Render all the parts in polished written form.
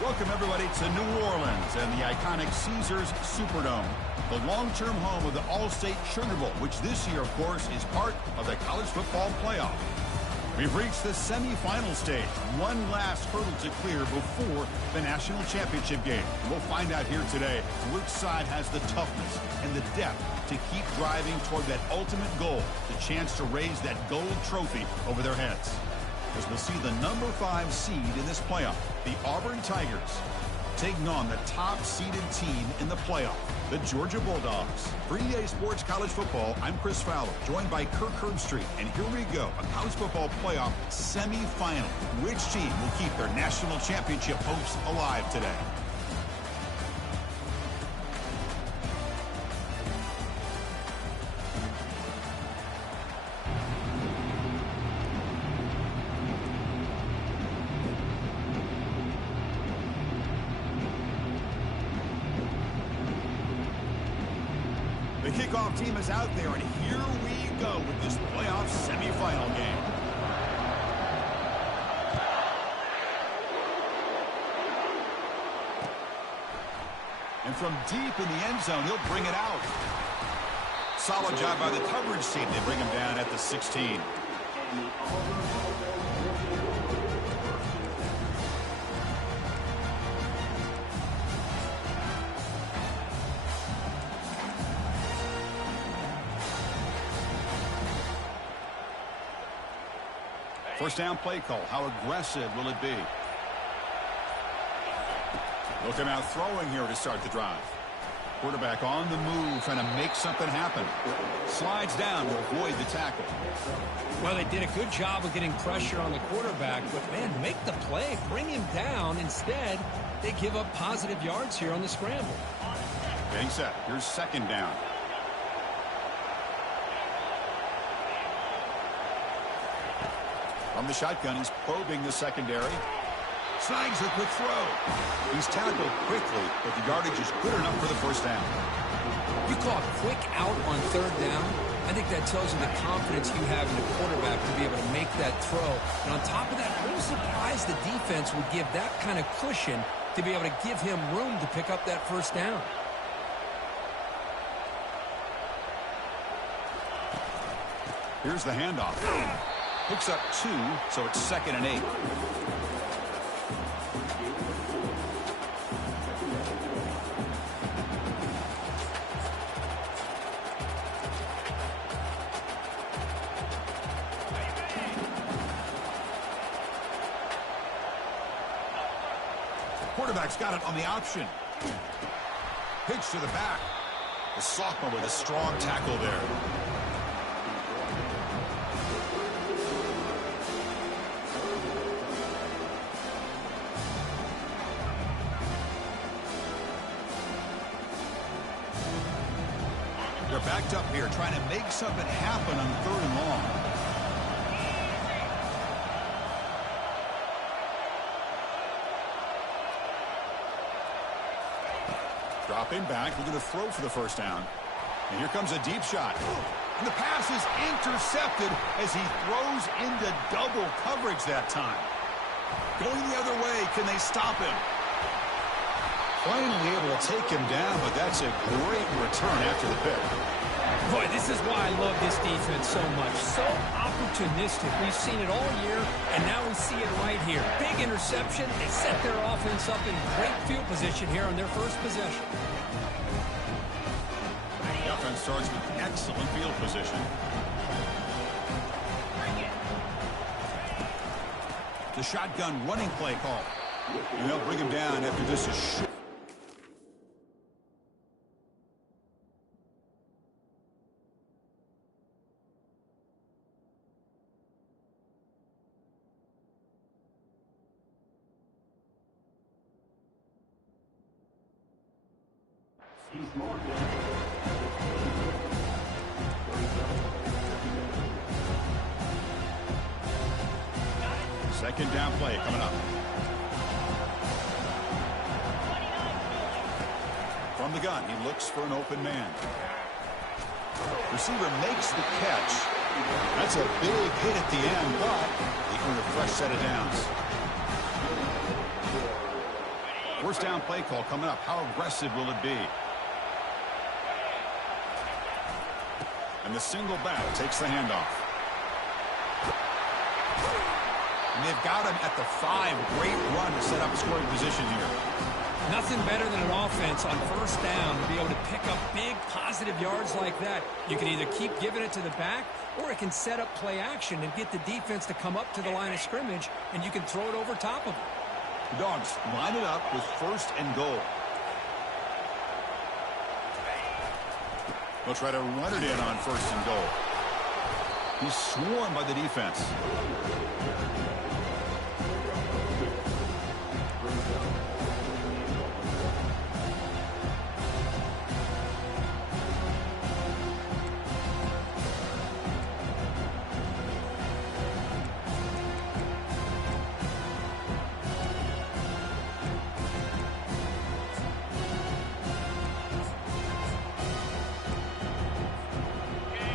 Welcome, everybody, to New Orleans and the iconic Caesars Superdome, the long-term home of the All-State Sugar Bowl, which this year, of course, is part of the college football playoff. We've reached the semifinal stage, one last hurdle to clear before the national championship game. We'll find out here today which side has the toughness and the depth to keep driving toward that ultimate goal, the chance to raise that gold trophy over their heads. As we'll see the number 5 seed in this playoff, the Auburn Tigers, taking on the top-seeded team in the playoff, the Georgia Bulldogs. For EA Sports College Football, I'm Chris Fowler, joined by Kirk Herbstreit. And here we go, a college football playoff semifinal. Which team will keep their national championship hopes alive today? The kickoff team is out there, and here we go with this playoff semifinal game. And from deep in the end zone, he'll bring it out. Solid job by the coverage team. They bring him down at the 16. First down play call. How aggressive will it be? Looking out throwing here to start the drive. Quarterback on the move, trying to make something happen. Slides down to avoid the tackle. Well, they did a good job of getting pressure on the quarterback, but, man, make the play. Bring him down. Instead, they give up positive yards here on the scramble. Getting set. Here's second down. From the shotgun, he's probing the secondary. Snags a quick throw. He's tackled quickly, but the yardage is good enough for the first down. You call a quick out on third down. I think that tells you the confidence you have in the quarterback to be able to make that throw. And on top of that, I'm surprised the defense would give that kind of cushion to be able to give him room to pick up that first down. Here's the handoff. Picks up 2, so it's 2nd and 8. Quarterback's got it on the option. Pitch to the back. The sophomore with a strong tackle there. They're backed up here, trying to make something happen on 3rd and long. Dropping back, looking to throw for the first down. And here comes a deep shot. And the pass is intercepted as he throws into double coverage that time. Going the other way, can they stop him? Finally able to take him down, but that's a great return after the pick. Boy, this is why I love this defense so much. So opportunistic. We've seen it all year, and now we see it right here. Big interception. They set their offense up in great field position here on their first possession. The offense starts with excellent field position. The shotgun running play call. And they'll bring him down after this is short. Second down play coming up. From the gun, he looks for an open man. Receiver makes the catch. That's a big hit at the end, but he earned a fresh set of downs. First down play call coming up. How aggressive will it be? And the single back takes the handoff. And they've got him at the 5. Great run to set up scoring position here. Nothing better than an offense on first down to be able to pick up big positive yards like that. You can either keep giving it to the back, or it can set up play action and get the defense to come up to the line of scrimmage, and you can throw it over top of them. The Dogs line it up with 1st and goal. They'll try to run it in on 1st and goal. He's swarmed by the defense.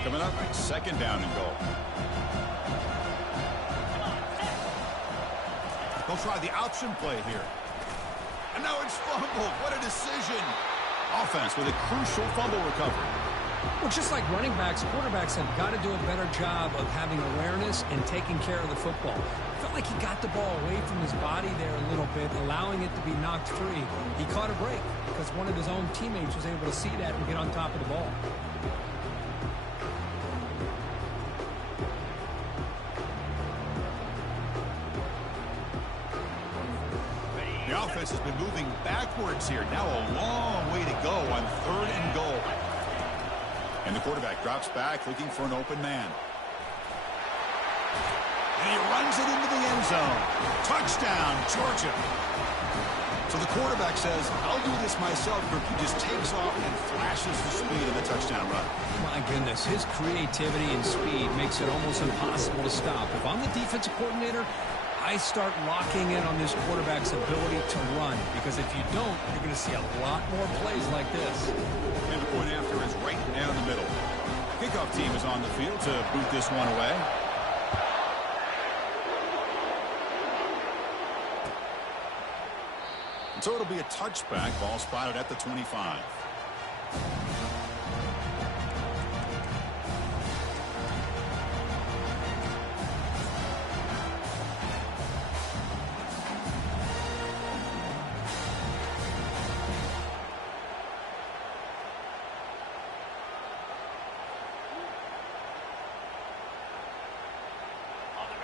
Coming up, 2nd down and goal. They'll try the option play here. And now it's fumbled. What a decision. Offense with a crucial fumble recovery. Well, just like running backs, quarterbacks have got to do a better job of having awareness and taking care of the football. I felt like he got the ball away from his body there a little bit, allowing it to be knocked free. He caught a break because one of his own teammates was able to see that and get on top of the ball. The offense has been moving backwards here. Now a long way to go on 3rd and goal. And the quarterback drops back looking for an open man. And he runs it into the end zone. Touchdown, Georgia. So the quarterback says, I'll do this myself. He just takes off and flashes the speed of the touchdown run. My goodness, his creativity and speed makes it almost impossible to stop. If I'm the defensive coordinator, I start locking in on this quarterback's ability to run, because if you don't, you're going to see a lot more plays like this. And the point after is right down the middle. Kickoff team is on the field to boot this one away. And so it'll be a touchback. Ball spotted at the 25.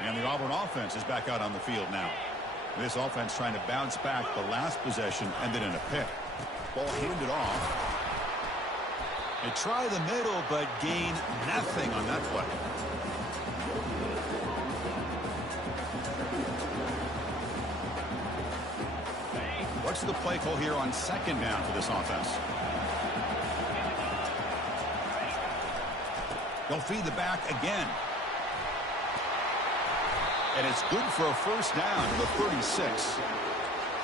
And the Auburn offense is back out on the field now. This offense trying to bounce back the last possession, ended in a pick. Ball handed off. They try the middle, but gain nothing on that play. What's the play call here on 2nd down for this offense? They'll feed the back again. And it's good for a 1st down to the 36.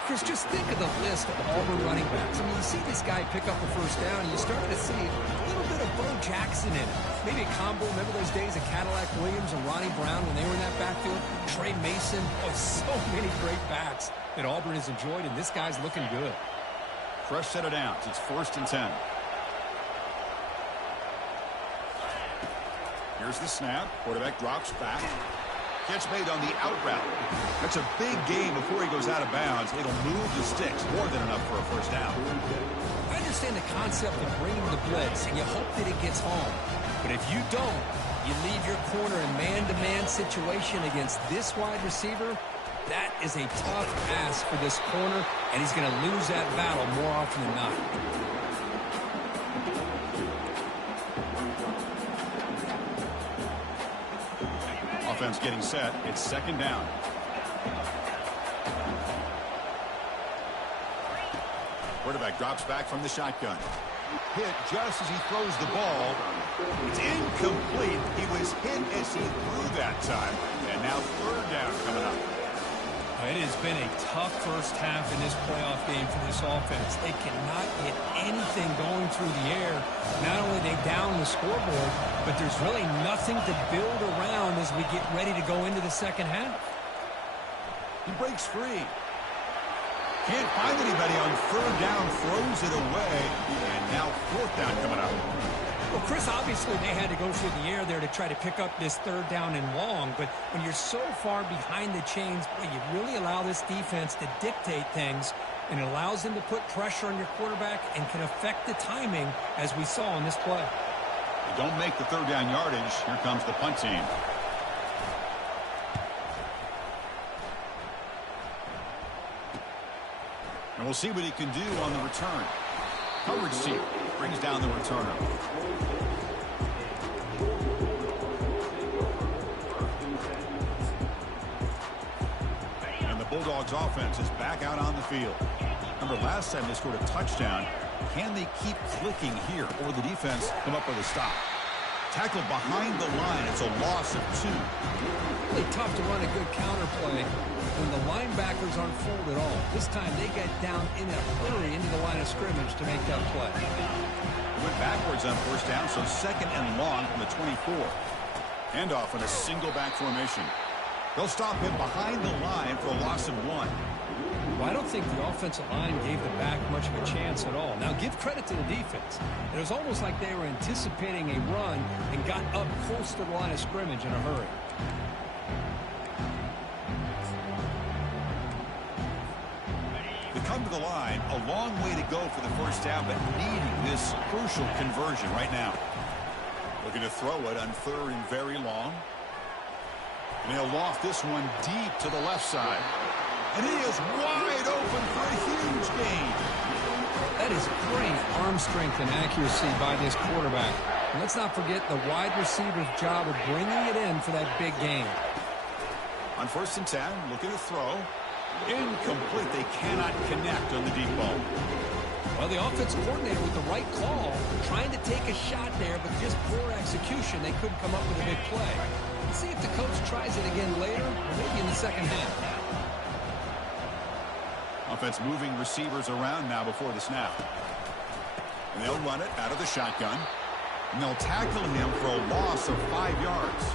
Chris, just think of the list of Auburn running backs. I mean, you see this guy pick up a 1st down, and you start to see a little bit of Bo Jackson in it. Maybe a combo. Remember those days of Cadillac Williams and Ronnie Brown when they were in that backfield? Trey Mason. Oh, so many great backs that Auburn has enjoyed, and this guy's looking good. Fresh set of downs. It's 1st and 10. Here's the snap. Quarterback drops back. Catch made on the out route. That's a big gain before he goes out of bounds. It'll move the sticks more than enough for a 1st down. I understand the concept of bringing the blitz, and you hope that it gets home. But if you don't, you leave your corner in man-to-man situation against this wide receiver. That is a tough ask for this corner, and he's going to lose that battle more often than not. Offense getting set. It's 2nd down. Quarterback drops back from the shotgun. Hit just as he throws the ball. It's incomplete. He was hit as he threw that time. And now 3rd down coming up. It has been a tough first half in this playoff game for this offense. They cannot get anything going through the air. Not only they down the scoreboard, but there's really nothing to build around as we get ready to go into the 2nd half. He breaks free. Can't find anybody on third down, throws it away, and now fourth down coming up. Well, Chris, obviously they had to go through the air there to try to pick up this third down and long, but when you're so far behind the chains, boy, you really allow this defense to dictate things, and it allows them to put pressure on your quarterback and can affect the timing, as we saw in this play. You don't make the third down yardage. Here comes the punt team. And we'll see what he can do on the return. Coverage team brings down the returner. And the Bulldogs offense is back out on the field. Remember, last time they scored a touchdown. Can they keep clicking here, or the defense come up with a stop? Tackle behind the line. It's a loss of 2. Really tough to run a good counter play when the linebackers aren't fooled at all. This time they get down in a hurry into the line of scrimmage to make that play. Went backwards on first down, so second and long from the 24. Handoff in a single back formation. They'll stop him behind the line for a loss of 1. Well, I don't think the offensive line gave the back much of a chance at all. Now, give credit to the defense. It was almost like they were anticipating a run and got up close to the line of scrimmage in a hurry. They come to the line, a long way to go for the first down, but needing this crucial conversion right now. Looking to throw it on third and very long. And he'll loft this one deep to the left side. And he is wide open for a huge gain. That is great arm strength and accuracy by this quarterback. And let's not forget the wide receiver's job of bringing it in for that big gain. On first and 10, looking to throw. Incomplete. They cannot connect on the deep ball. Well, the offensive coordinator with the right call, trying to take a shot there, but just poor execution. They couldn't come up with a big play. Let's see if the coach tries it again later, or maybe in the second half. Offense moving receivers around now before the snap. And they'll run it out of the shotgun. And they'll tackle him for a loss of 5 yards.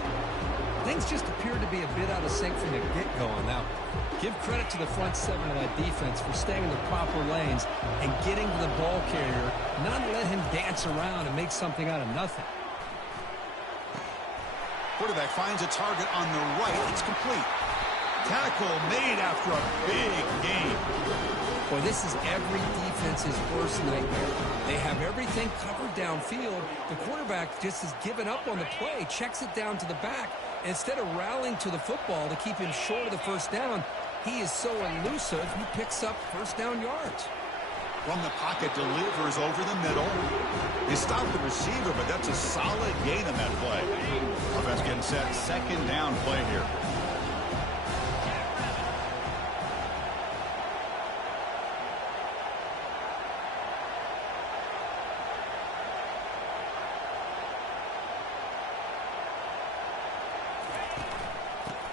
Things just appeared to be a bit out of sync from the get-go on that one. Give credit to the front seven of that defense for staying in the proper lanes and getting to the ball carrier, not let him dance around and make something out of nothing. Quarterback finds a target on the right. It's complete. Tackle made after a big gain. Boy, this is every defense's worst nightmare. They have everything covered downfield. The quarterback just has given up on the play, checks it down to the back. Instead of rallying to the football to keep him short of the first down, he is so elusive, he picks up first down yards. From the pocket, delivers over the middle. They stop the receiver, but that's a solid gain on that play. Offense getting set, second down play here.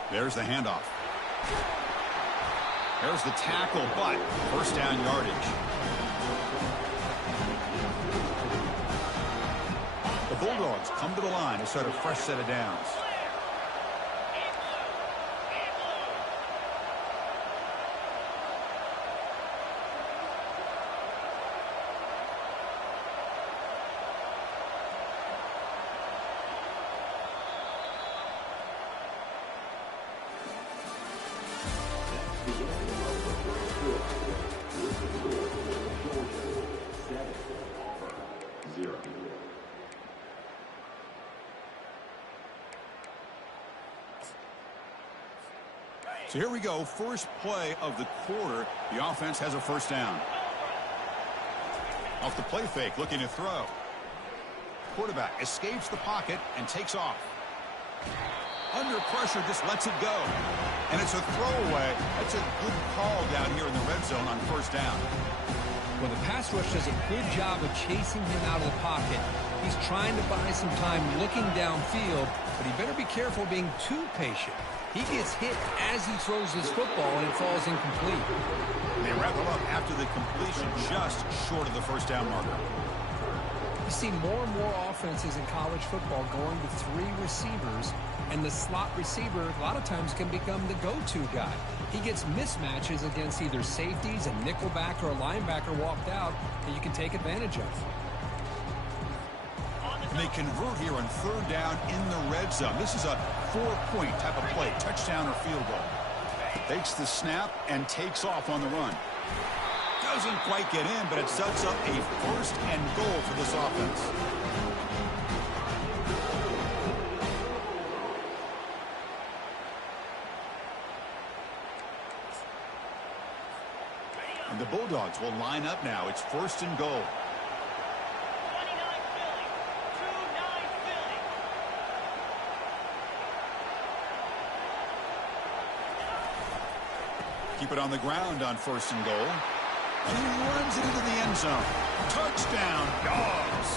There's the handoff. There's the tackle, but first down yardage. The Bulldogs come to the line to start a fresh set of downs. So here we go, first play of the quarter. The offense has a first down. Off the play fake, looking to throw. Quarterback escapes the pocket and takes off. Under pressure, just lets it go. And it's a throwaway. That's a good call down here in the red zone on first down. Well, the pass rush does a good job of chasing him out of the pocket. He's trying to buy some time looking downfield, but he better be careful being too patient. He gets hit as he throws his football, and it falls incomplete. They wrap him up after the completion, just short of the first down marker. You see more and more offenses in college football going to 3 receivers, and the slot receiver a lot of times can become the go-to guy. He gets mismatches against either safeties, a nickelback, or a linebacker walked out that you can take advantage of. And they convert here on third down in the red zone. This is a 4-point type of play, touchdown or field goal. Takes the snap and takes off on the run. Doesn't quite get in, but it sets up a first and goal for this offense. And the Bulldogs will line up now. It's first and goal. Keep it on the ground on first and goal. And he runs it into the end zone. Touchdown, Dogs.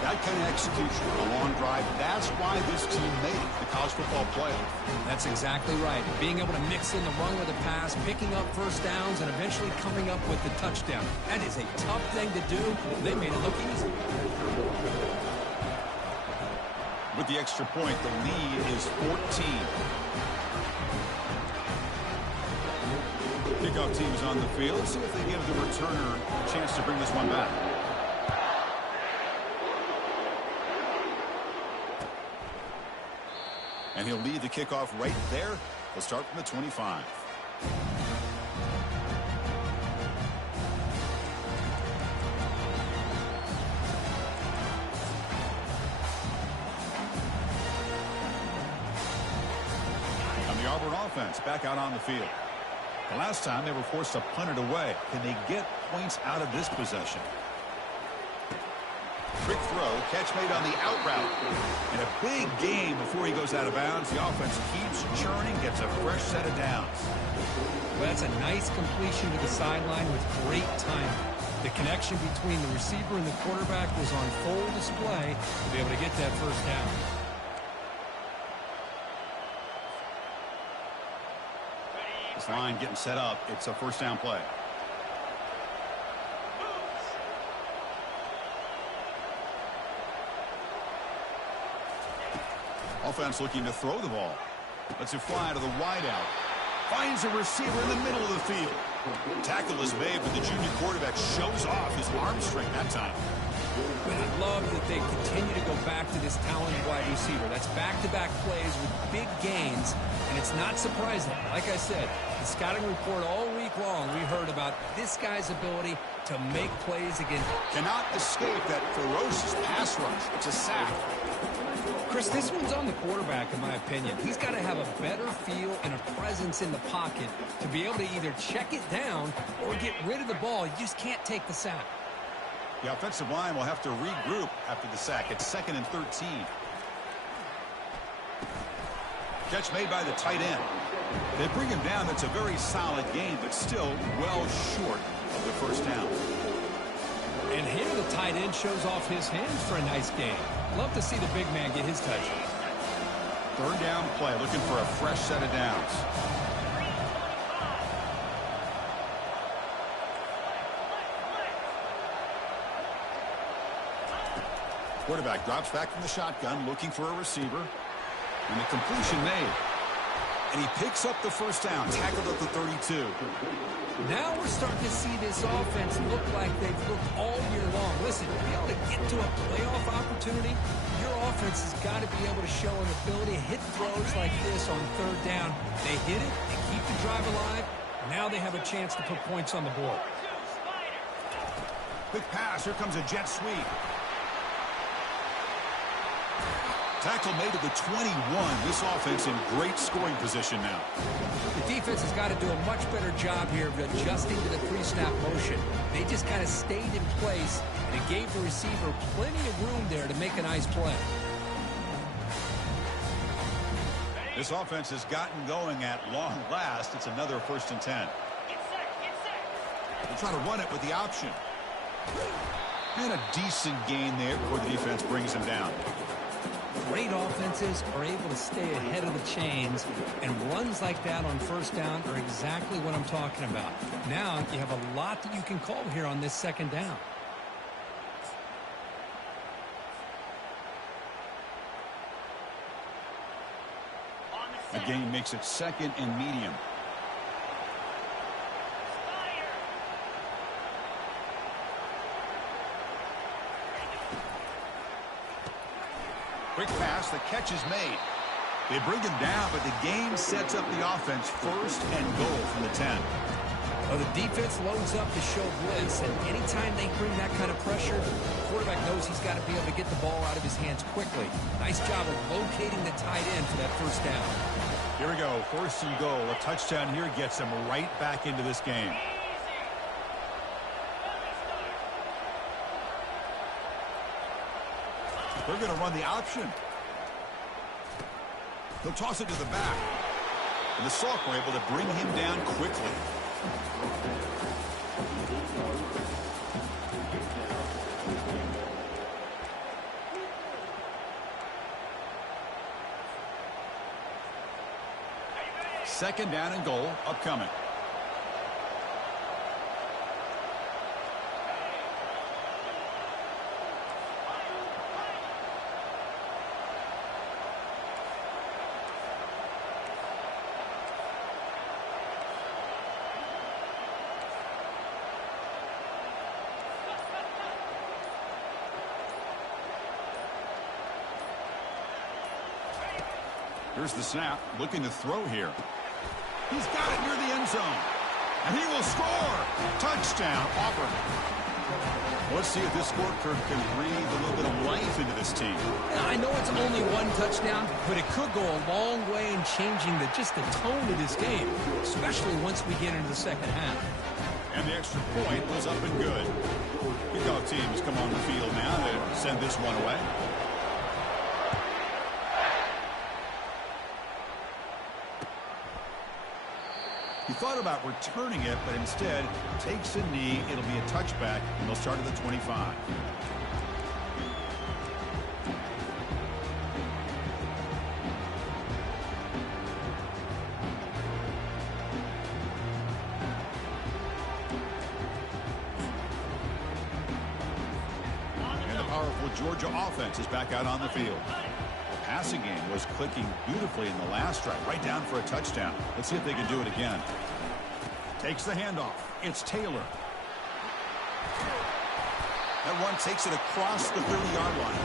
That kind of execution, a long drive, that's why this team made it, the college football playoff. That's exactly right. Being able to mix in the run with the pass, picking up first downs, and eventually coming up with the touchdown. That is a tough thing to do. They made it look easy. With the extra point, the lead is 14. Kickoff team is on the field. See if they give the returner a chance to bring this one back. And he'll lead the kickoff right there. He'll start from the 25. And the Auburn offense back out on the field. The last time they were forced to punt it away. Can they get points out of this possession? Quick throw, catch made on the out route. And a big game before he goes out of bounds. The offense keeps churning, gets a fresh set of downs. Well, that's a nice completion to the sideline with great timing. The connection between the receiver and the quarterback was on full display to be able to get that first down. This line getting set up. It's a first down play. Offense looking to throw the ball. Lets it fly to the wideout. Finds a receiver in the middle of the field. Tackle is made, but the junior quarterback shows off his arm strength that time. And I love that they continue to go back to this talented wide receiver. That's back-to-back plays with big gains, and it's not surprising. Like I said, the scouting report all week long, we heard about this guy's ability to make plays again. Cannot escape that ferocious pass rush. It's a sack. Chris, this one's on the quarterback, in my opinion. He's got to have a better feel and a presence in the pocket to be able to either check it down or get rid of the ball. You just can't take the sack. The offensive line will have to regroup after the sack. It's 2nd and 13. Catch made by the tight end. They bring him down. That's a very solid gain, but still well short of the first down. And here the tight end shows off his hands for a nice gain. Love to see the big man get his touch. Third down play, looking for a fresh set of downs. Quarterback drops back from the shotgun, looking for a receiver. And the completion made. And he picks up the first down, tackled at the 32. Now we're starting to see this offense look like they've looked all year long. Listen, to be able to get to a playoff opportunity, your offense has got to be able to show an ability to hit throws like this on third down. They hit it, they keep the drive alive. Now they have a chance to put points on the board. Quick pass, here comes a jet sweep. Tackle made at the 21. This offense in great scoring position now. The defense has got to do a much better job here of adjusting to the pre-snap motion. They just kind of stayed in place, and it gave the receiver plenty of room there to make a nice play. This offense has gotten going at long last. It's another 1st and 10. They'll try to run it with the option. And a decent gain there before the defense brings him down. Great offenses are able to stay ahead of the chains, and runs like that on first down are exactly what I'm talking about. Now you have a lot that you can call here on this 2nd down. The game makes it 2nd and medium. Quick pass, the catch is made. They bring him down, but the game sets up the offense 1st and goal from the 10. Well, the defense loads up to show blitz, and anytime they bring that kind of pressure, the quarterback knows he's got to be able to get the ball out of his hands quickly. Nice job of locating the tight end for that 1st down. Here we go, 1st and goal. A touchdown here gets them right back into this game. They're going to run the option. He'll toss it to the back. And the Salk were able to bring him down quickly. Second down and goal upcoming. Here's the snap, looking to throw here. He's got it near the end zone. And he will score. Touchdown, Auburn. Let's see if this score curve can breathe a little bit of life into this team. I know it's only one touchdown, but it could go a long way in changing just the tone of this game, especially once we get into the 2nd half. And the extra point was up and good. Kickoff teams come on the field now to send this one away. He thought about returning it, but instead takes a knee. It'll be a touchback, and they'll start at the 25. And the powerful Georgia offense is back out on the field. The passing game was clicking beautifully in the last drive, right down for a touchdown. Let's see if they can do it again. Takes the handoff. It's Taylor. That run takes it across the 30-yard line.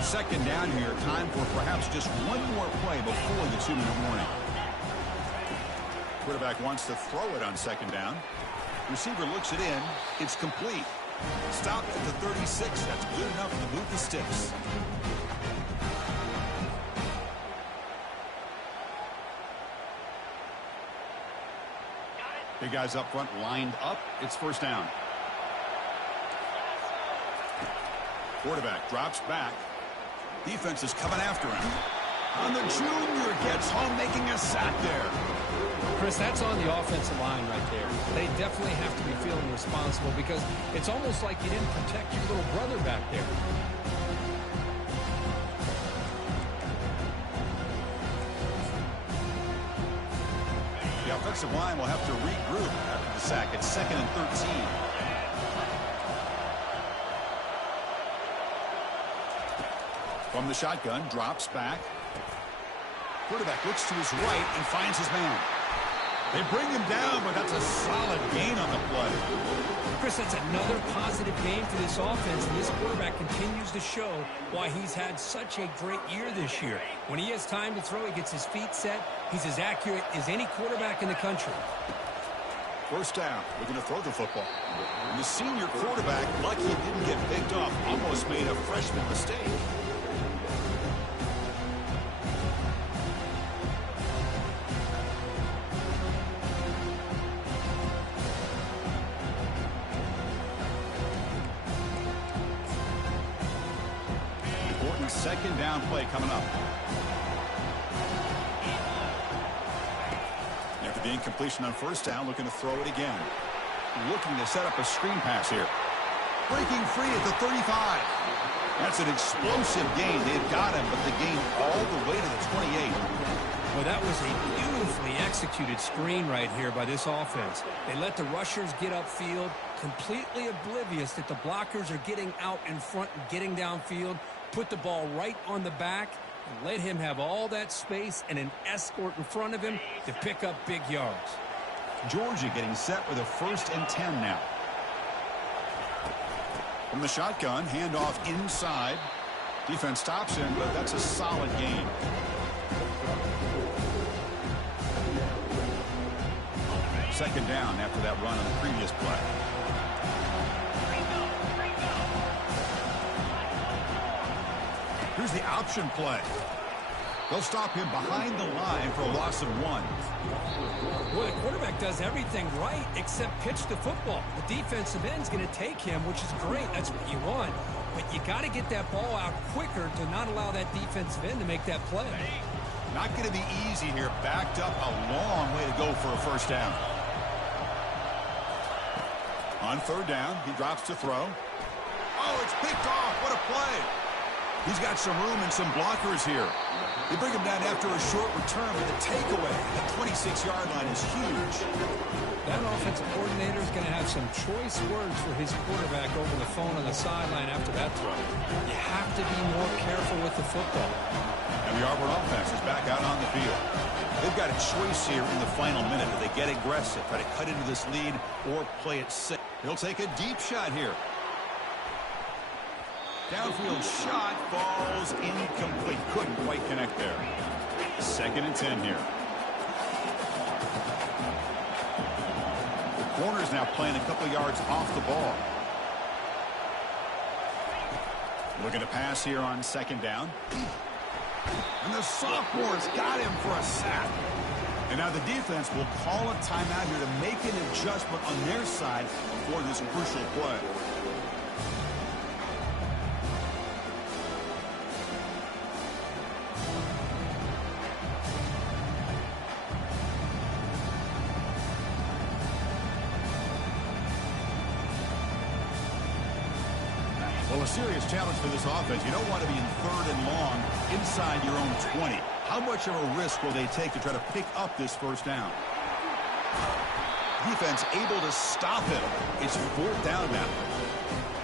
Second down here. Time for perhaps just one more play before the 2-minute warning. Quarterback wants to throw it on second down. Receiver looks it in. It's complete. Stopped at the 36. That's good enough to move the sticks. Big guys up front lined up. It's 1st down. Quarterback drops back. Defense is coming after him. And the junior gets home, making a sack there. Chris, that's on the offensive line right there. They definitely have to be feeling responsible because it's almost like you didn't protect your little brother back there. The offensive line will have to regroup after the sack. It's 2nd and 13. From the shotgun, drops back. Quarterback looks to his right and finds his man. They bring him down, but that's a solid gain on the play. Chris, that's another positive game for this offense, and this quarterback continues to show why he's had such a great year this year. When he has time to throw, he gets his feet set. He's as accurate as any quarterback in the country. 1st down, looking to throw the football. And the senior quarterback, lucky he didn't get picked off, almost made a freshman mistake. Second down play coming up. After the incompletion on 1st down, looking to throw it again. Looking to set up a screen pass here. Breaking free at the 35. That's an explosive gain. They've got him, but the gain all the way to the 28. Well, that was a beautifully executed screen right here by this offense. They let the rushers get upfield, completely oblivious that the blockers are getting out in front and getting downfield, put the ball right on the back, and let him have all that space and an escort in front of him to pick up big yards. Georgia getting set with a 1st and 10 now. From the shotgun, handoff inside. Defense stops him, but that's a solid gain. Second down after that run on the previous play. Here's the option play. They'll stop him behind the line for a loss of 1. Well, the quarterback does everything right except pitch the football. The defensive end's going to take him, which is great. That's what you want. But you got to get that ball out quicker to not allow that defensive end to make that play. Not going to be easy here. Backed up a long way to go for a 1st down. On 3rd down, he drops to throw. Oh, it's picked off. What a play. He's got some room and some blockers here. They bring him down after a short return, but the takeaway at the 26-yard line is huge. That offensive coordinator is going to have some choice words for his quarterback over the phone on the sideline after that throw. You have to be more careful with the football. And the Auburn offense is back out on the field. They've got a choice here in the final minute. Do they get aggressive, try to cut into this lead, or play it safe? He'll take a deep shot here. Downfield shot falls incomplete. Couldn't quite connect there. 2nd and 10 here. The corner's now playing a couple yards off the ball. Looking to pass here on 2nd down. And the sophomore's got him for a sack. And now the defense will call a timeout here to make an adjustment on their side for this crucial play. Well, a serious challenge for this offense. You don't want to be in 3rd and long inside your own 20. How much of a risk will they take to try to pick up this 1st down? Defense able to stop it. It's 4th down now.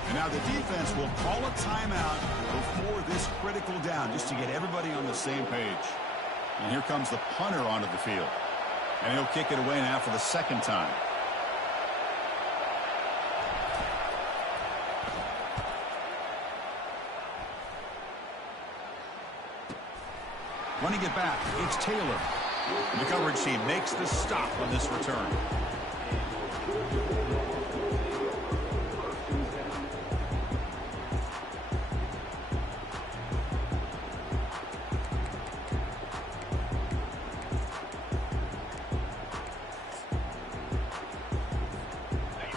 And now the defense will call a timeout before this critical down just to get everybody on the same page. And here comes the punter onto the field. And he'll kick it away now for the 2nd time. Running it back, it's Taylor. And the coverage team makes the stop on this return.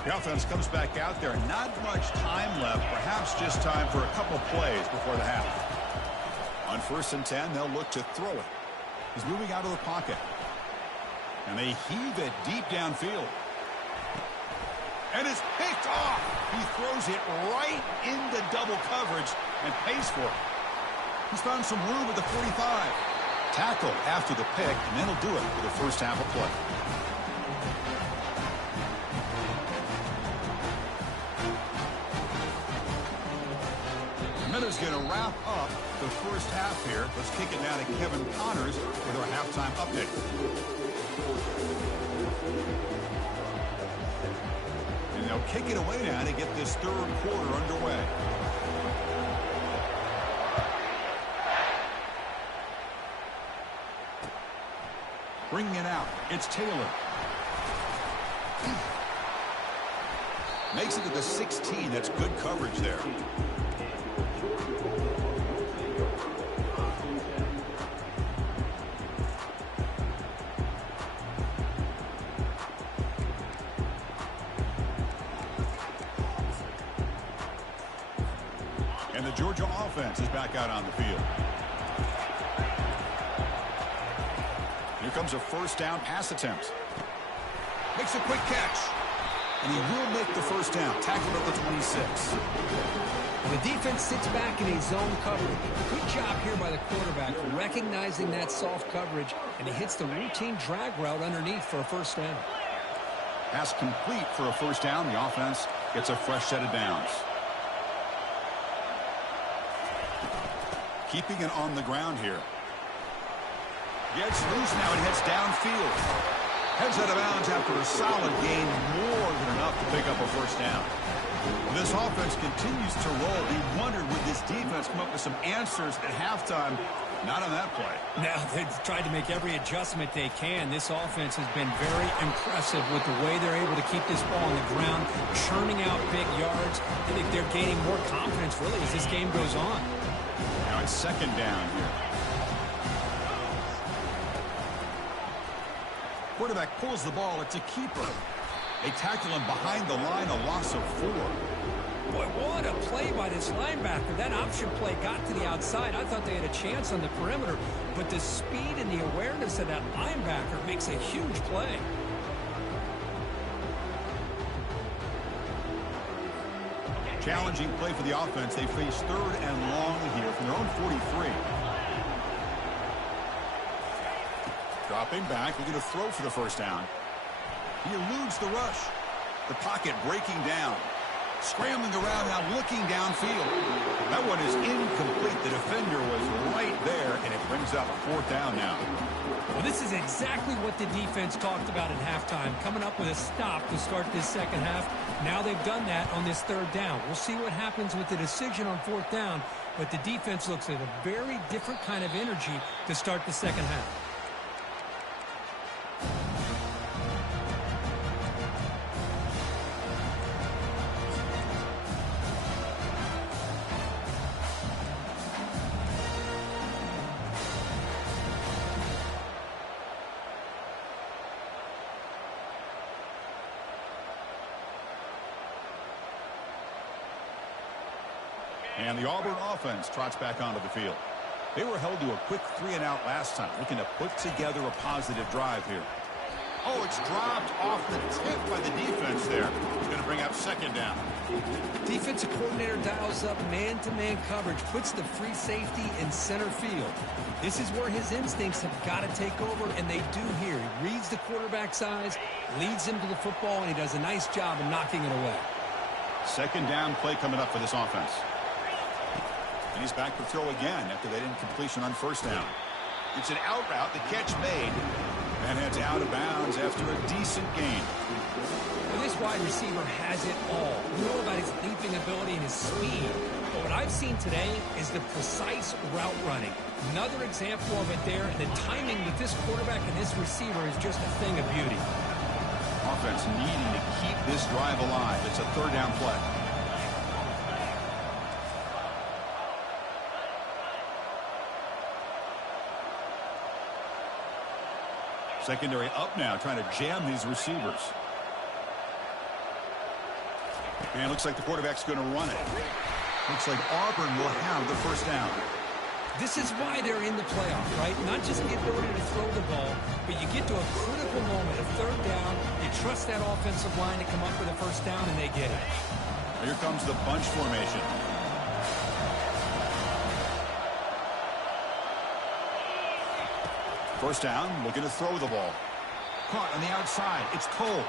The offense comes back out there. Not much time left. Perhaps just time for a couple plays before the half. On 1st and 10, they'll look to throw it. He's moving out of the pocket. And they heave it deep downfield. And it's picked off. He throws it right into double coverage and pays for it. He's found some room at the 45. Tackle after the pick, and then he'll do it for the 1st half of play. Miller's going to wrap up the 1st half here. Let's kick it now to Kevin Connors with our halftime update. And they'll kick it away now to get this 3rd quarter underway. Bringing it out, it's Taylor. Makes it to the 16. That's good coverage there. And the Georgia offense is back out on the field. Here comes a 1st down pass attempt. Makes a quick catch. and he will make the first down. Tackled at the 26. The defense sits back in a zone coverage. Good job here by the quarterback, recognizing that soft coverage, and he hits the routine drag route underneath for a first down. Pass complete for a first down. The offense gets a fresh set of downs. Keeping it on the ground here. Gets loose now and heads downfield. Heads out of bounds after a solid gain, more than enough to pick up a first down. This offense continues to roll. We wondered, would this defense come up with some answers at halftime? Not on that play. Now, they've tried to make every adjustment they can. This offense has been very impressive with the way they're able to keep this ball on the ground, churning out big yards. I think they're gaining more confidence, really, as this game goes on. Now it's second down here. Quarterback pulls the ball. It's a keeper. They tackle him behind the line, a loss of 4. Boy, what a play by this linebacker. That option play got to the outside. I thought they had a chance on the perimeter, but the speed and the awareness of that linebacker makes a huge play. Challenging play for the offense. They face third and long here from their own 43. Dropping back, looking to throw for the first down. He eludes the rush. The pocket breaking down. Scrambling around now, looking downfield. That one is incomplete. The defender was right there, and it brings up fourth down now. Well, this is exactly what the defense talked about at halftime, coming up with a stop to start this second half. Now they've done that on this third down. We'll see what happens with the decision on fourth down, but the defense looks at a very different kind of energy to start the second half. And the Auburn offense trots back onto the field. They were held to a quick 3-and-out last time, looking to put together a positive drive here. Oh, it's dropped off the tip by the defense there. It's going to bring up second down. Defensive coordinator dials up man-to-man coverage, puts the free safety in center field. This is where his instincts have got to take over, and they do here. He reads the quarterback's eyes, leads him to the football, and he does a nice job of knocking it away. Second down play coming up for this offense. And he's back to throw again after that incompletion on first down. It's an out route, the catch made, and heads out of bounds after a decent gain. Well, this wide receiver has it all. We know about his leaping ability and his speed, but what I've seen today is the precise route running. Another example of it there, and the timing with this quarterback and this receiver is just a thing of beauty. Offense needing to keep this drive alive. It's a third down play. Secondary up now, trying to jam these receivers. And looks like the quarterback's going to run it. Looks like Auburn will have the first down. This is why they're in the playoff, right? Not just the ability to throw the ball, but you get to a critical moment, a third down, you trust that offensive line to come up with a first down, and they get it. Here comes the bunch formation. First down, looking to throw the ball. Caught on the outside. It's Cole.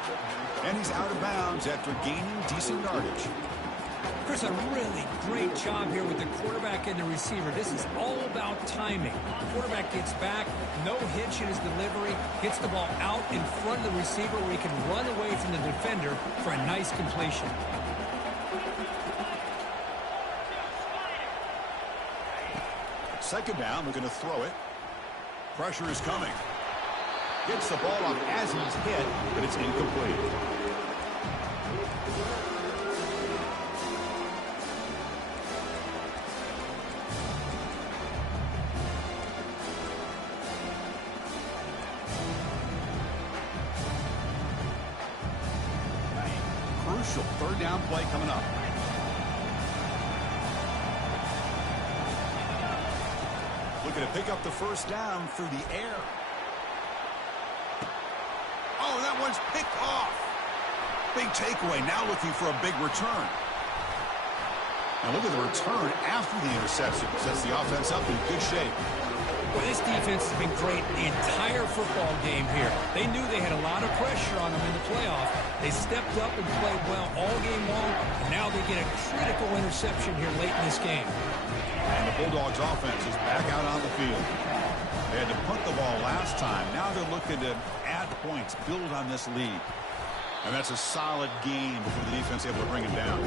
And he's out of bounds after gaining decent yardage. Chris, a really great job here with the quarterback and the receiver. This is all about timing. The quarterback gets back, no hitch in his delivery, gets the ball out in front of the receiver where he can run away from the defender for a nice completion. Second down, we're going to throw it. Pressure is coming. Gets the ball up as he's hit, but it's incomplete. Crucial third down play coming up. Looking to pick up the first down through the air. Oh, that one's picked off. Big takeaway, now looking for a big return. Now look at the return after the interception. Sets the offense up in good shape. Well, this defense has been great the entire football game here. They knew they had a lot of pressure on them in the playoff. They stepped up and played well all game long, and now they get a critical interception here late in this game. And the Bulldogs offense is back out on the field. They had to punt the ball last time. Now they're looking to add points, build on this lead. And that's a solid game before the defense able to bring him down.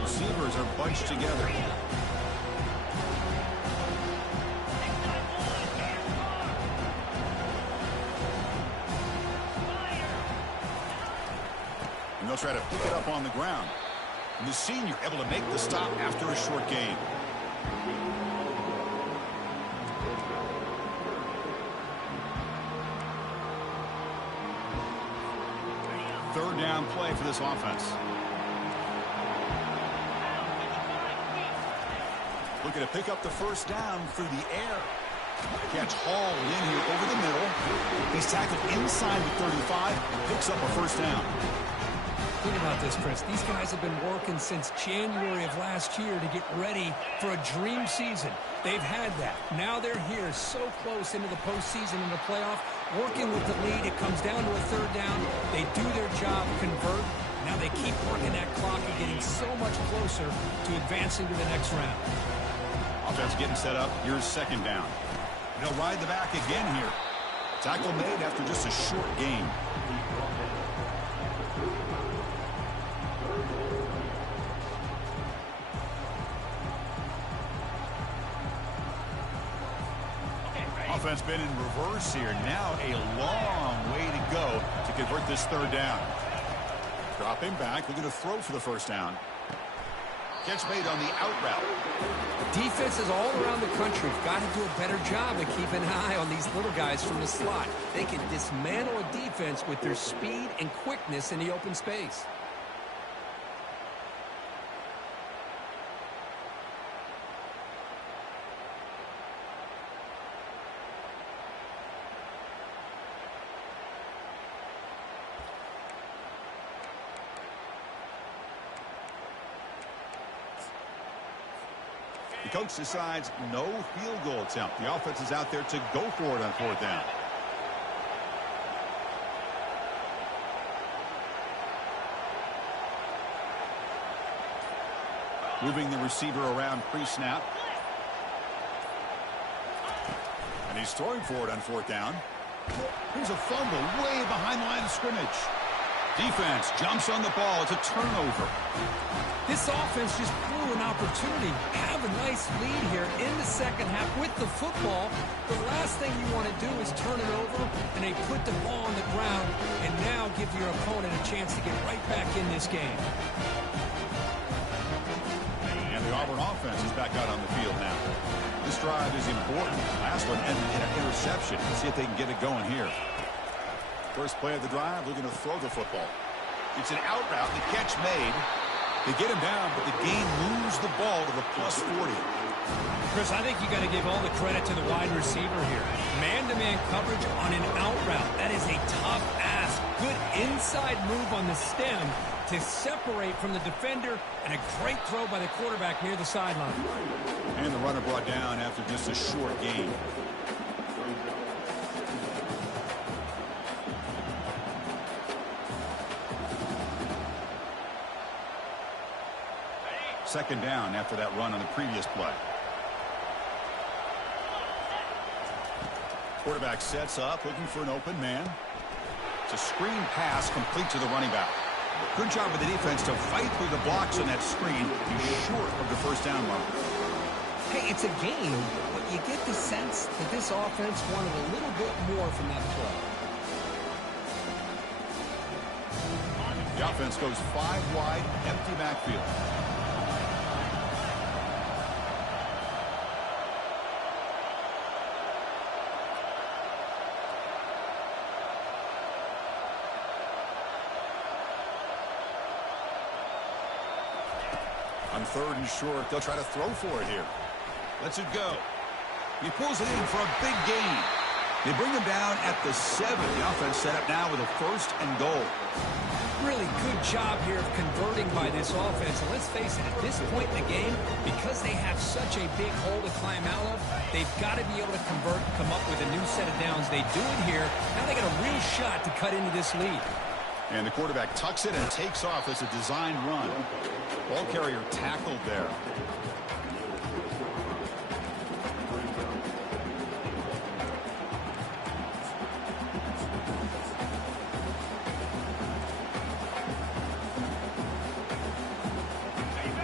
Receivers are bunched together. And they'll try to pick it up on the ground. And the senior able to make the stop after a short gain. Third down play for this offense. Looking to pick up the first down through the air. Catch hauled in here over the middle. He's tackled inside the 35 and picks up a first down. Think about this, Chris. These guys have been working since January of last year to get ready for a dream season. They've had that. Now they're here so close into the postseason and the playoff, working with the lead. It comes down to a third down. They do their job, convert. Now they keep working that clock and getting so much closer to advancing to the next round. Offense getting set up. Here's second down. They'll ride the back again here. Tackle made after just a short gain. Offense been in reverse here. Now a long way to go to convert this third down. Dropping back. Looking to throw for the first down. Catch made on the out route. Defenses all around the country have got to do a better job of keeping an eye on these little guys from the slot. They can dismantle a defense with their speed and quickness in the open space. The coach decides no field goal attempt. The offense is out there to go for it on fourth down. Moving the receiver around pre-snap. And he's throwing for it on fourth down. Here's a fumble way behind the line of scrimmage. Defense jumps on the ball. It's a turnover. This offense just blew an opportunity. Have a nice lead here in the second half with the football. The last thing you want to do is turn it over, and they put the ball on the ground and now give your opponent a chance to get right back in this game. And the Auburn offense is back out on the field now. This drive is important. Last one ended in an interception. Let's see if they can get it going here. First play of the drive, looking to throw the football. It's an out route. The catch made. They get him down, but the game moves the ball to the plus 40. Chris, I think you got to give all the credit to the wide receiver here. Man-to-man coverage on an out route. That is a tough ask. Good inside move on the stem to separate from the defender, and a great throw by the quarterback near the sideline. And the runner brought down after just a short gain. Second down after that run on the previous play. Quarterback sets up, looking for an open man. It's a screen pass complete to the running back. Good job of the defense to fight through the blocks on that screen. He's short of the first down mark. Hey, it's a game, but you get the sense that this offense wanted a little bit more from that play. The offense goes 5 wide, empty backfield. On third and short, they'll try to throw for it here. Lets it go. He pulls it in for a big gain. They bring him down at the 7. The offense set up now with a 1st and goal. Really good job here of converting by this offense. And let's face it, at this point in the game, because they have such a big hole to climb out of, they've got to be able to convert, come up with a new set of downs. They do it here. Now they got a real shot to cut into this lead. And the quarterback tucks it and takes off as a design run. Ball carrier tackled there.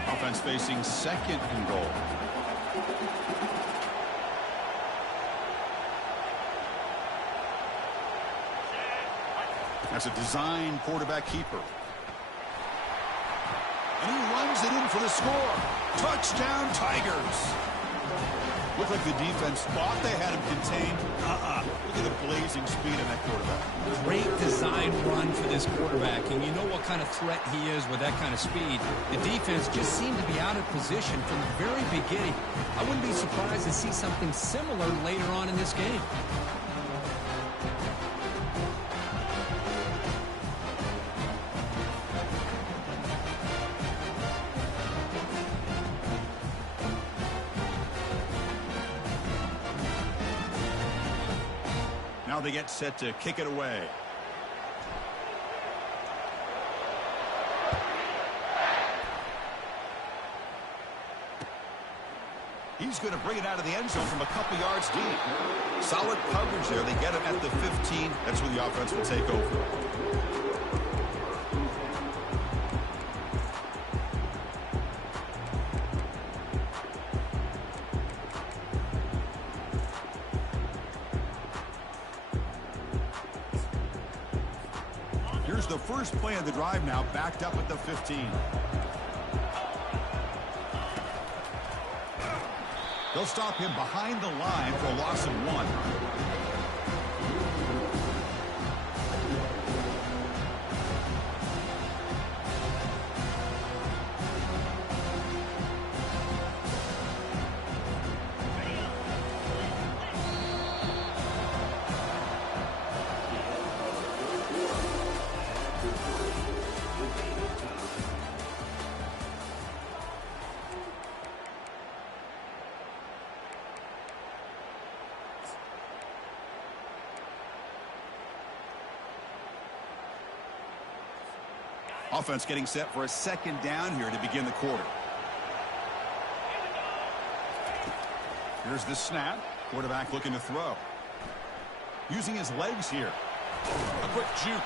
Offense facing 2nd and goal. That's a design quarterback keeper. And he runs it in for the score. Touchdown, Tigers. Looked like the defense thought they had him contained. Look at the blazing speed in that quarterback. Great design run for this quarterback. And you know what kind of threat he is with that kind of speed. The defense just seemed to be out of position from the very beginning. I wouldn't be surprised to see something similar later on in this game. Now they get set to kick it away. He's going to bring it out of the end zone from a couple yards deep. Solid coverage there. They get him at the 15. That's where the offense will take over. Here's the first play of the drive now, backed up at the 15. They'll stop him behind the line for a loss of 1. Offense getting set for a 2nd down here to begin the quarter. Here's the snap. Quarterback looking to throw. Using his legs here. A quick juke.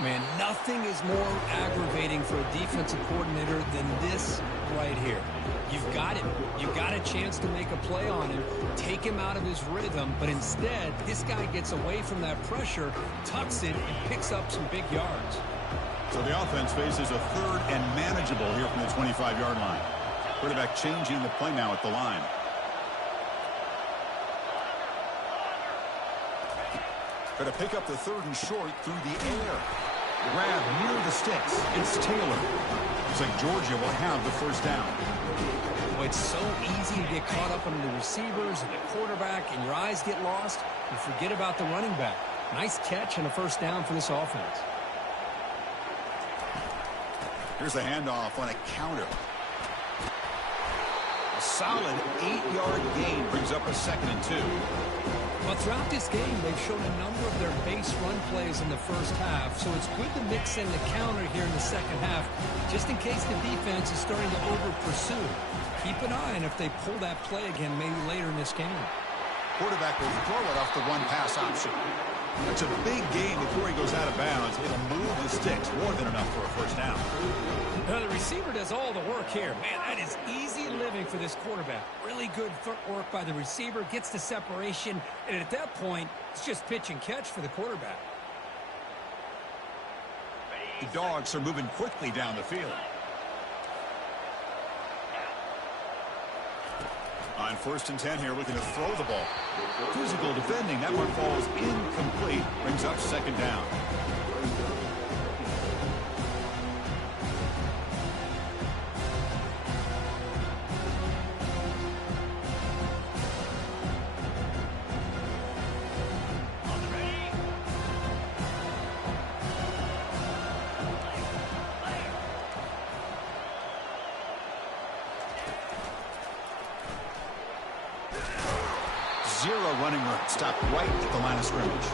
Man, nothing is more aggravating for a defensive coordinator than this right here. You've got him. You've got a chance to make a play on him, take him out of his rhythm, but instead, this guy gets away from that pressure, tucks it, and picks up some big yards. So the offense faces a 3rd and manageable here from the 25-yard line. Quarterback changing the play now at the line. Going to pick up the 3rd and short through the air. Grab near the sticks. It's Taylor. Looks like Georgia will have the 1st down. Well, it's so easy to get caught up on the receivers and the quarterback, and your eyes get lost. You forget about the running back. Nice catch and a 1st down for this offense. Here's a handoff on a counter. A solid 8-yard gain brings up a 2nd and 2. Well, throughout this game, they've shown a number of their base run plays in the first half, so it's good to mix in the counter here in the second half, just in case the defense is starting to over-pursue. Keep an eye on if they pull that play again maybe later in this game. Quarterback will throw it off the run-pass option. That's a big gain before he goes out of bounds. It'll move the sticks more than enough for a 1st down. Now, the receiver does all the work here. Man, that is easy living for this quarterback. Really good footwork by the receiver, gets the separation, and at that point, it's just pitch and catch for the quarterback. The Dogs are moving quickly down the field. On 1st and 10 here, looking to throw the ball. Physical defending. That one falls incomplete. Brings up 2nd down. zero running room. Stopped right at the line of scrimmage.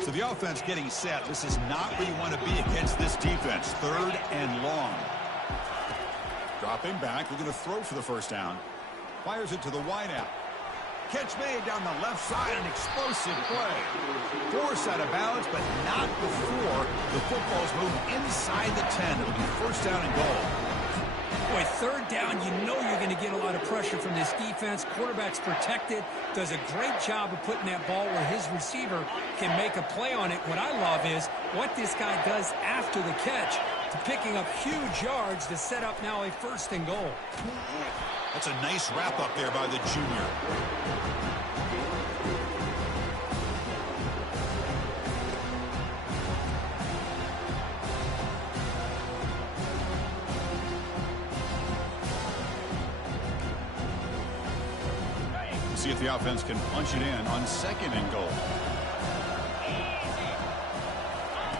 So the offense getting set. This is not where you want to be against this defense. 3rd and long. Dropping back, looking to throw for the first down. Fires it to the wideout. Catch made down the left side, an explosive play. Force out of balance, but not before the football's moved inside the 10. It'll be first down and goal. Boy, 3rd down, you know you're going to get a lot of pressure from this defense. Quarterback's protected, does a great job of putting that ball where his receiver can make a play on it. What I love is what this guy does after the catch to picking up huge yards to set up now a 1st and goal. That's a nice wrap up there by the junior. See if the offense can punch it in on 2nd and goal.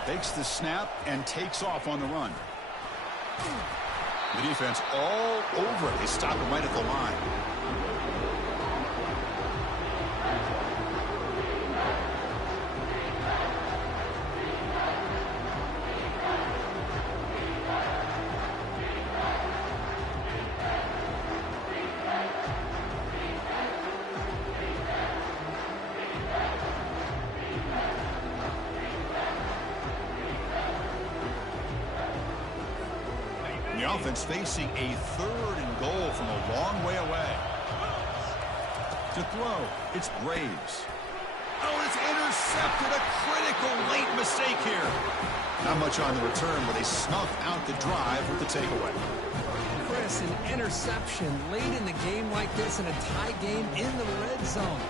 Takes the snap and takes off on the run. The defense all over it. They stop him right at the line. The offense facing a 3rd and goal from a long way away. To throw, it's Graves. Oh, it's intercepted. A critical late mistake here. Not much on the return, but they snuff out the drive with the takeaway. Chris, an interception late in the game like this in a tie game in the red zone.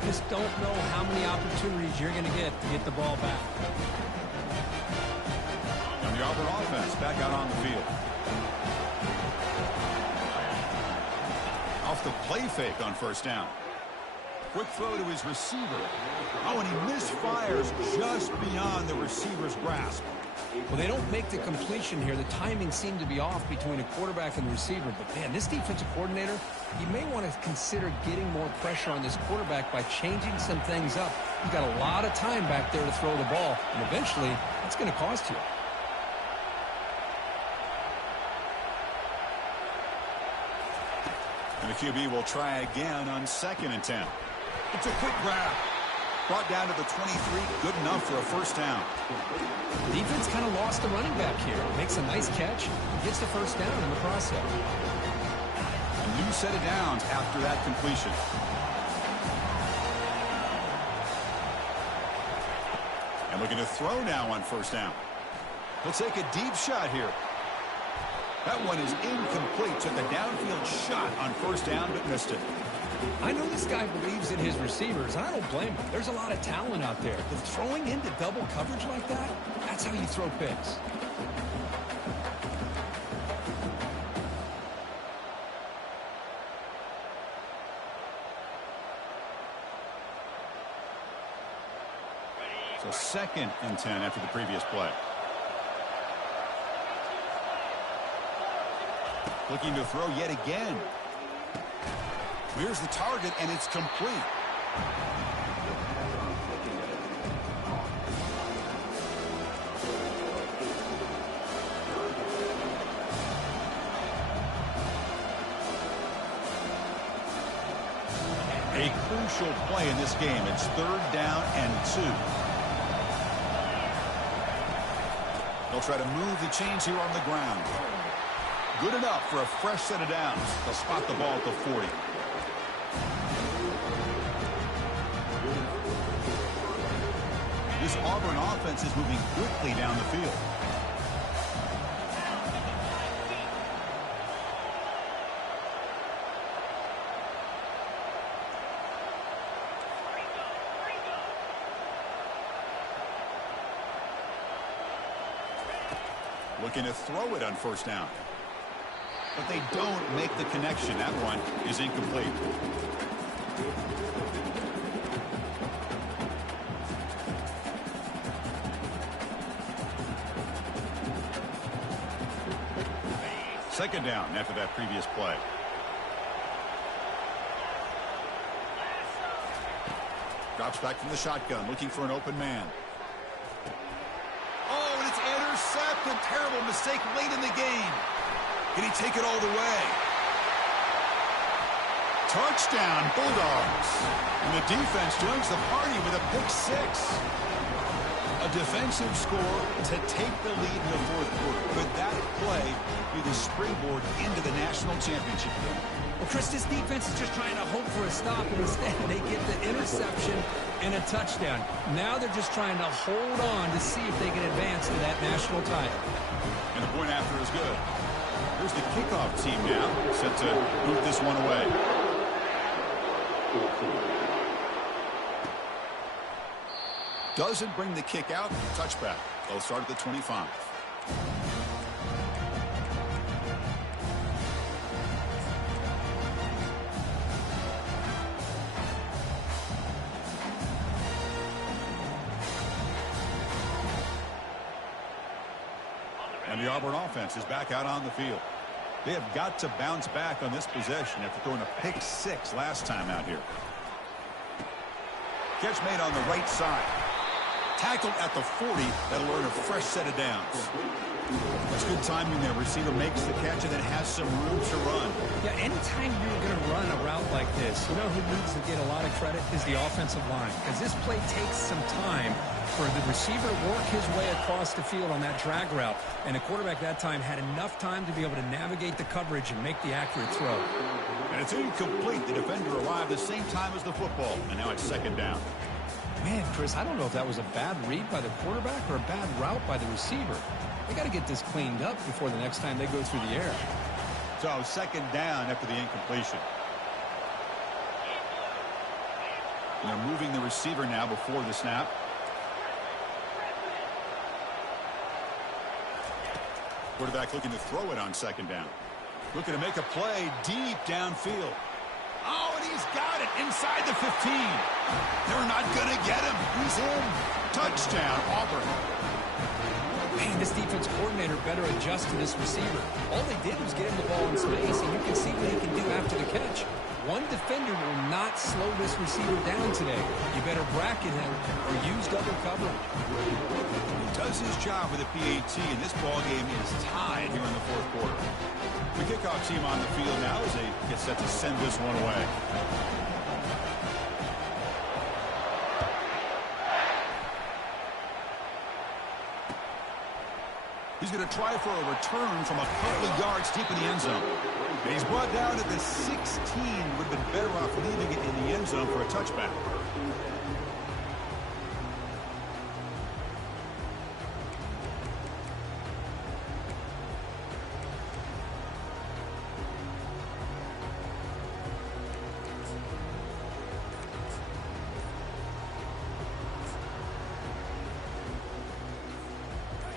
You just don't know how many opportunities you're going to get the ball back. And the Auburn offense back out on the field. Off the play fake on first down. Quick throw to his receiver. Oh, and he misfires just beyond the receiver's grasp. Well, they don't make the completion here. The timing seemed to be off between a quarterback and the receiver. But, man, this defensive coordinator, you may want to consider getting more pressure on this quarterback by changing some things up. You've got a lot of time back there to throw the ball, and eventually it's going to cost you. And the QB will try again on 2nd and 10. It's a quick grab. Brought down to the 23. Good enough for a first down. Defense kind of lost the running back here. Makes a nice catch. Gets the first down in the process. A new set of downs after that completion. And looking to throw now on first down. He'll take a deep shot here. That one is incomplete. Took a downfield shot on first down, but missed it. I know this guy believes in his receivers, and I don't blame him. There's a lot of talent out there. But throwing into double coverage like that, that's how you throw picks. So 2nd and 10 after the previous play. Looking to throw yet again. Here's the target, and it's complete. A crucial play in this game. It's 3rd down and 2. They'll try to move the chains here on the ground. Good enough for a fresh set of downs. They'll spot the ball at the 40. This Auburn offense is moving quickly down the field. Looking to throw it on first down. But they don't make the connection. That one is incomplete. Second down after that previous play. Drops back from the shotgun, looking for an open man. Oh, and it's intercepted. Terrible mistake late in the game. Can he take it all the way? Touchdown, Bulldogs. And the defense joins the party with a pick six. A defensive score to take the lead in the fourth quarter. Could that play be the springboard into the national championship game? Well, Chris, this defense is just trying to hope for a stop, and instead they get the interception and a touchdown. Now they're just trying to hold on to see if they can advance to that national title. And the point after is good. Here's the kickoff team now, set to boot this one away. Doesn't bring the kick out. Touchback. They'll start at the 25. And the Auburn offense is back out on the field. They have got to bounce back on this possession after throwing a pick six last time out here. Catch made on the right side. Tackled at the 40. That'll earn a fresh set of downs. That's good timing there. Receiver makes the catch and then has some room to run. Yeah, anytime you're going to run a route like this, you know who needs to get a lot of credit is the offensive line. Because this play takes some time for the receiver to work his way across the field on that drag route. And the quarterback that time had enough time to be able to navigate the coverage and make the accurate throw. And it's incomplete. The defender arrived the same time as the football. And now it's second down. Man, Chris, I don't know if that was a bad read by the quarterback or a bad route by the receiver. They got to get this cleaned up before the next time they go through the air. So second down after the incompletion. And they're moving the receiver now before the snap. Quarterback looking to throw it on second down. Looking to make a play deep downfield. Oh, and he's got it inside the 15. They're not going to get him. He's in. Touchdown, Auburn. Man, this defense coordinator better adjust to this receiver. All they did was get him the ball in space, and you can see what he can do after the catch. One defender will not slow this receiver down today. You better bracket him or use double coverage. He does his job with a PAT, and this ball game is tied here in the fourth quarter. The kickoff team on the field now as they get set to send this one away. He's going to try for a return from a couple of yards deep in the end zone. And he's brought down at the 16. Would have been better off leaving it in the end zone for a touchback.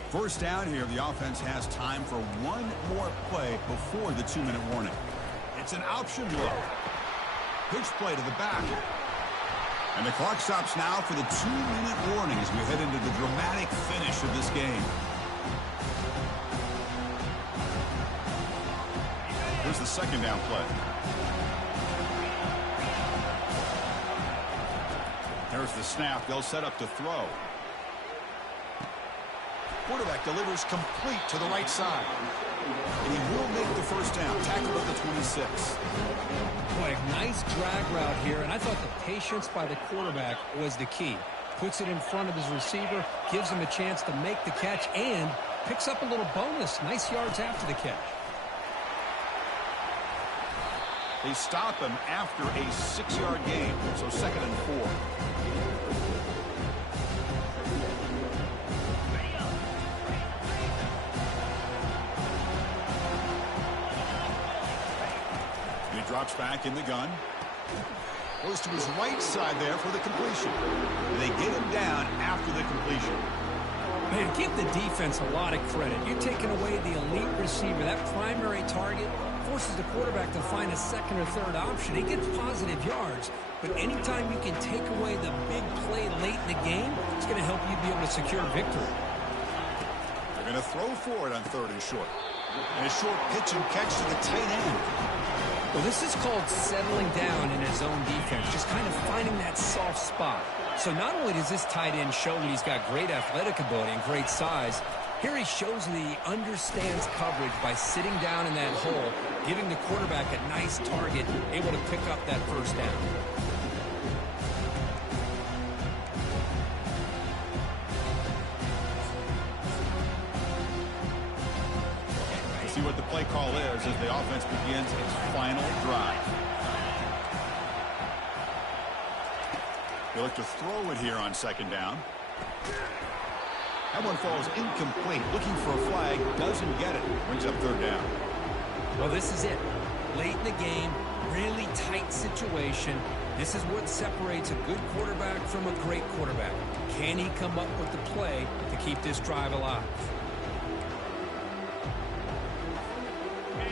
First down here, the offense has time for one more play before the 2-minute warning. It's an option look. Pitch play to the back. And the clock stops now for the 2-minute warning as we head into the dramatic finish of this game. Here's the second down play. There's the snap. They'll set up to throw. Quarterback delivers complete to the right side. And he will make the first down. Tackled at the 26. Boy, a nice drag route here, and I thought the patience by the quarterback was the key. Puts it in front of his receiver, gives him a chance to make the catch, and picks up a little bonus. Nice yards after the catch. They stop him after a 6-yard gain, so 2nd and 4. He drops back in the gun. Goes to his right side there for the completion. And they get him down after the completion. Man, give the defense a lot of credit. You're taking away the elite receiver, that primary target, forces the quarterback to find a second or third option. He gets positive yards, but anytime you can take away the big play late in the game, it's going to help you be able to secure victory. They're going to throw for it on 3rd and short. And a short pitch and catch to the tight end. Well, this is called settling down in his own defense, just kind of finding that soft spot. So not only does this tight end show that he's got great athletic ability and great size, here he shows that he understands coverage by sitting down in that hole, giving the quarterback a nice target, able to pick up that first down. See what the play call is as the offense begins its final drive. They look to throw it here on 2nd down. That one falls incomplete. Looking for a flag. Doesn't get it. Brings up 3rd down. Well, this is it. Late in the game, really tight situation. This is what separates a good quarterback from a great quarterback. Can he come up with the play to keep this drive alive?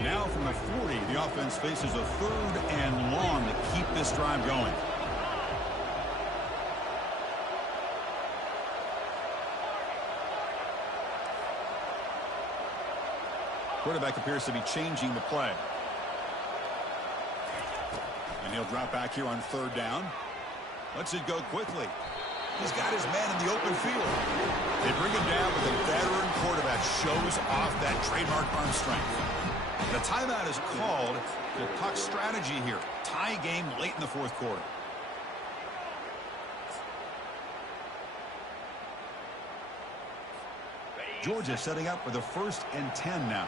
Now from the 40, the offense faces a 3rd and long to keep this drive going. Quarterback appears to be changing the play. And he'll drop back here on 3rd down. Lets it go quickly. He's got his man in the open field. They bring him down with a veteran quarterback. Shows off that trademark arm strength. The timeout is called to talk strategy here. Tie game late in the 4th quarter. Georgia setting up for the 1st and 10 now.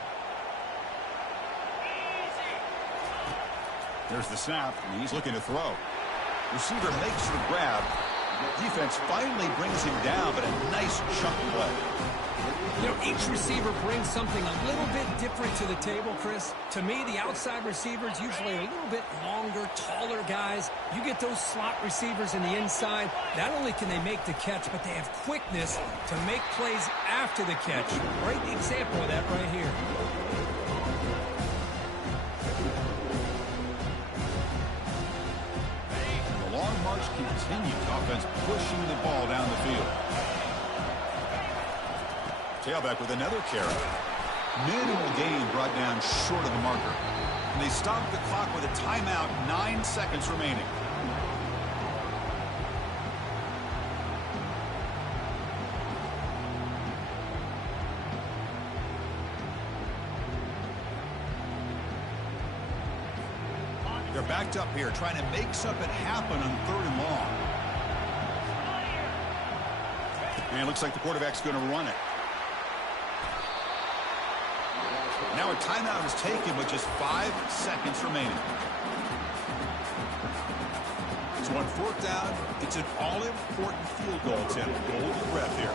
There's the snap, and he's looking to throw. Receiver makes the grab. Defense finally brings him down, but a nice chunk play. You know, each receiver brings something a little bit different to the table, Chris. To me, the outside receivers usually a little bit longer, taller guys. You get those slot receivers in the inside. Not only can they make the catch, but they have quickness to make plays after the catch. Great example of that right here. The long march continues. Offense pushing the ball down the field. Tailback with another carry. Minimal gain brought down short of the marker. And they stop the clock with a timeout, 9 seconds remaining. They're backed up here, trying to make something happen on 3rd and long. And it looks like the quarterback's going to run it. Now a timeout is taken with just 5 seconds remaining. So on 4th down, it's an all-important field goal attempt. Hold your breath here.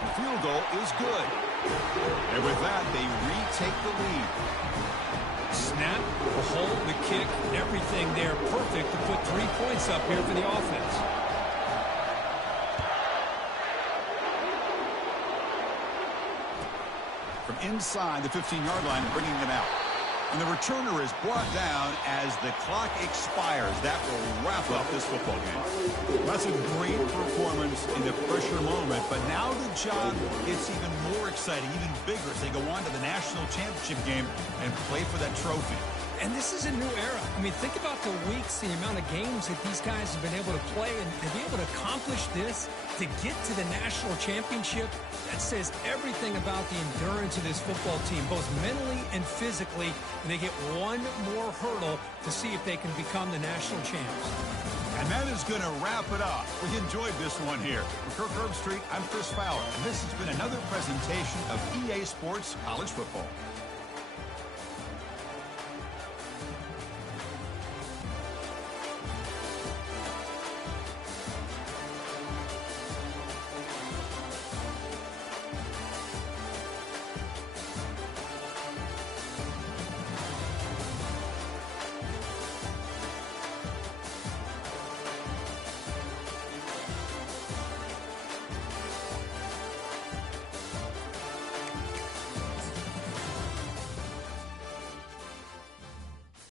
The field goal is good. And with that, they retake the lead. Snap, the hold, the kick, everything there perfect to put 3 points up here for the offense. From inside the 15-yard line, bringing them out. And the returner is brought down as the clock expires. That will wrap up this football game. That's a great performance in the pressure moment, but now the job gets even more exciting, even bigger as they go on to the national championship game and play for that trophy. And this is a new era. I mean, think about the weeks, the amount of games that these guys have been able to play, and to be able to accomplish this, to get to the national championship, that says everything about the endurance of this football team, both mentally and physically, and they get one more hurdle to see if they can become the national champs. And that is going to wrap it up. We enjoyed this one here. For Kirk Herbstreit, I'm Chris Fowler, and this has been another presentation of EA Sports College Football.